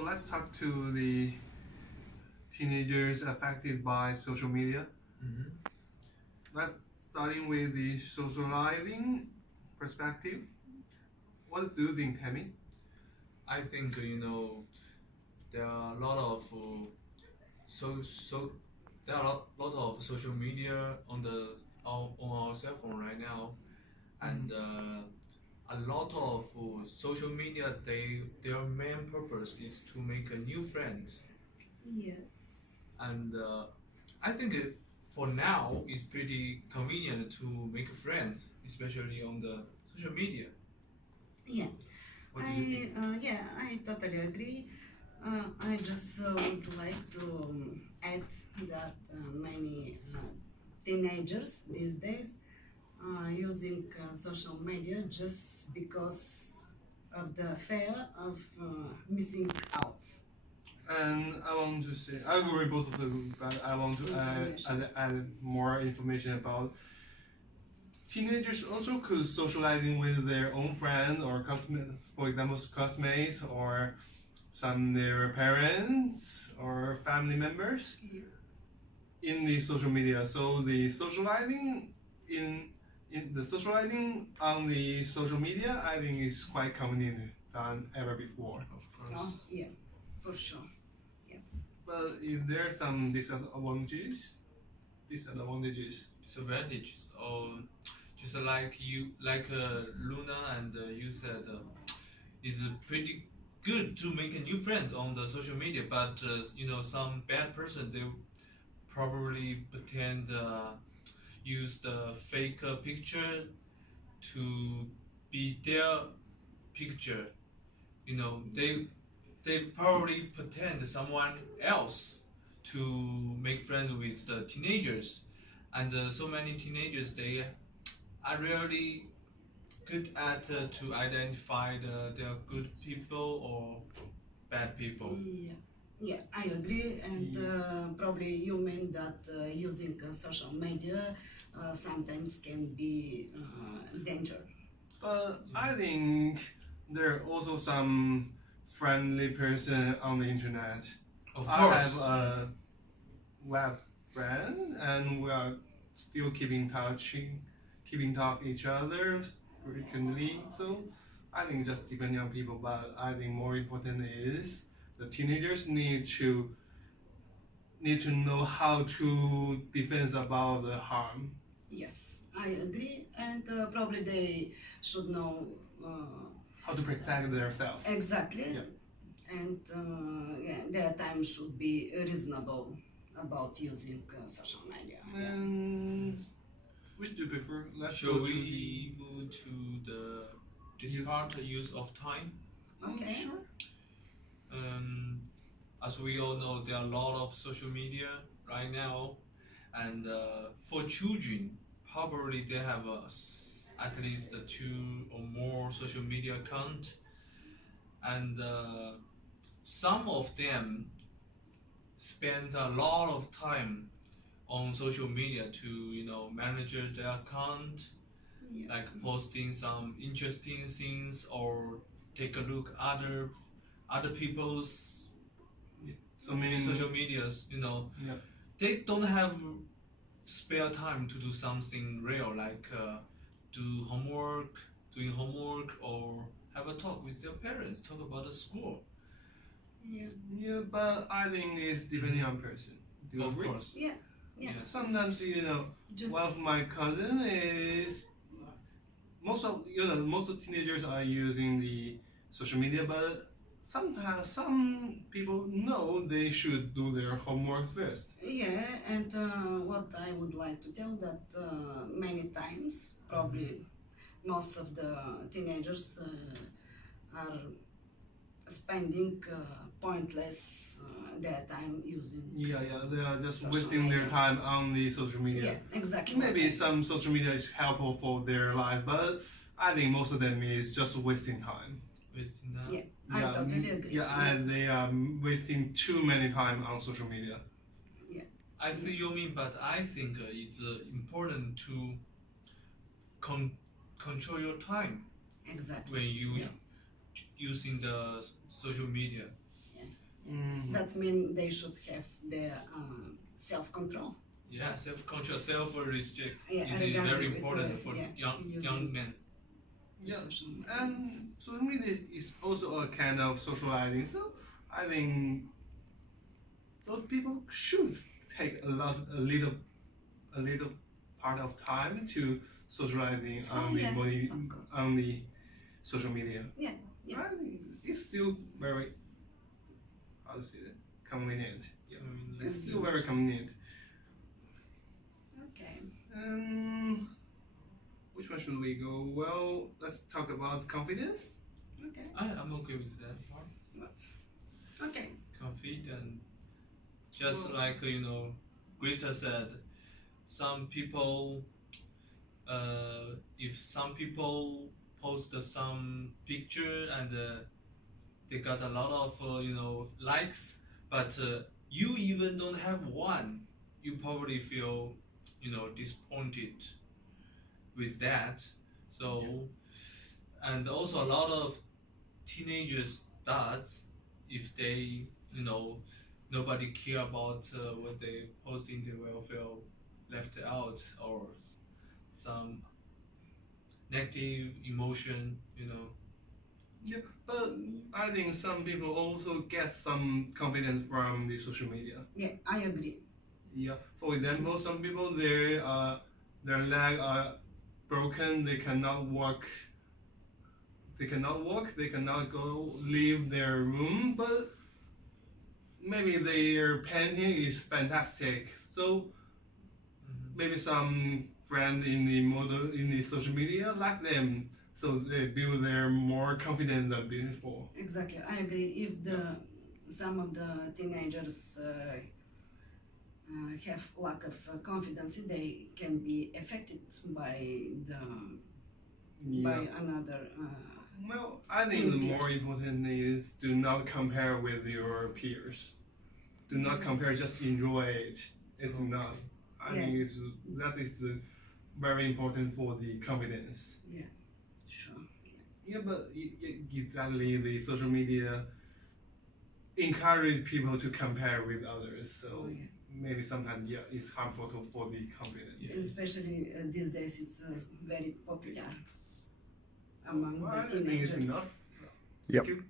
So let's talk to the teenagers affected by social media. Mm-hmm. Let's starting with the socializing perspective. What do you think, Hemi? I think there are a lot of so there are lot of social media on our cell phone right now, and a lot of social media their main purpose is to make a new friends, Yes. and I think for now it's pretty convenient to make friends, especially on the social media. Yeah. What do you think? Yeah, I totally agree. I just would like to add that many teenagers these days are using social media just because of the fear of missing out. And I want to say, I agree both of them, but I want to add more information about teenagers also could socializing with their own friends or for example, classmates or some their parents or family members in the social media. So the socializing in the socializing on the social media, I think is quite convenient than ever before. Of Oh, course. yeah, for sure. But if there are some disadvantages, Disadvantages or just like Luna and you said is pretty good to make new friends on the social media, but some bad person they probably pretend use the fake picture to be their picture. They probably pretend someone else to make friends with the teenagers, and so many teenagers they are really good at to identify their good people or bad people. Yeah, yeah, I agree, and probably you mean that using social media sometimes can be danger. But I think there are also some friendly person on the internet. Of I course. have a web friend, and we are still keeping talk each other frequently. So I think just depending on people, but I think more important is the teenagers need to know how to defend about the harm. Yes, I agree, and probably they should know How to protect themselves. exactly, Yeah. and yeah, their time should be reasonable about using social media. And which do you prefer? Let's Shall go to we move to this Use. part, use of time? Okay. Sure. As we all know, there are a lot of social media right now, and for children, probably they have at least two or more social media account, and some of them spend a lot of time on social media to manage their account, Yeah. like posting some interesting things or take a look other people's So many social medias. Yeah. They don't have spare time to do something real like doing homework or have a talk with their parents, talk about the school. Yeah. Yeah, but I think it's depending on person. Do you Of agree? course. Yeah. Yeah. Sometimes Just one of my cousin is most of teenagers are using the social media, but sometimes some people know they should do their homeworks first. yeah, and what I would like to tell that many times, probably most of the teenagers are spending pointless their time using. Yeah, they are just Social wasting their media. time on the social media. Yeah, exactly. Maybe some social media is helpful for their life, but I think most of them is just wasting time. Wasting that. Yeah, I totally agree. Yeah, and they are wasting too many time on social media. I see you mean, but I think it's important to control your time Exactly. when you Yeah. using the social media. Mhm. That means they should have their self-control. Yeah, self-control, self-restrict Yeah, is regarding very with, important for yeah, young using men. Yeah, social media. and social media is also a kind of socializing. So I think those people should take a little part of time to socializing on yeah, the of course. on the social media. Yeah, yeah. And it's still very, how to say it, convenient. Yeah, it's still very convenient. Okay. Which one should we go? Well, let's talk about confidence. Okay. I'm okay with that part. Okay. Confident, just Well- like Greta said, some people, if some people post some picture and they got a lot of likes, but you even don't have one, you probably feel disappointed with that. So, and also a lot of teenagers does, if they nobody care about what they posting, they will feel left out or some negative emotion. Yeah, but I think some people also get some confidence from the social media. Yeah, I agree. Yeah. For example, some people their leg are broken. They cannot walk. They cannot walk. They cannot go leave their room. But maybe their painting is fantastic. So maybe some friends in the social media like them. So they build their more confidence than before. Exactly, I agree. If some of the teenagers have lack of confidence, they can be affected by by another. Well, I think the more important thing is do not compare with your peers. Do not compare, just enjoy it. It's Okay. enough. I think that is very important for the confidence. Sure. Yeah, but exactly the social media encourage people to compare with others. So maybe sometimes it's harmful for the confidence. Especially these days, it's very popular among Well, I the think teenagers. it's enough. Yep. Thank you.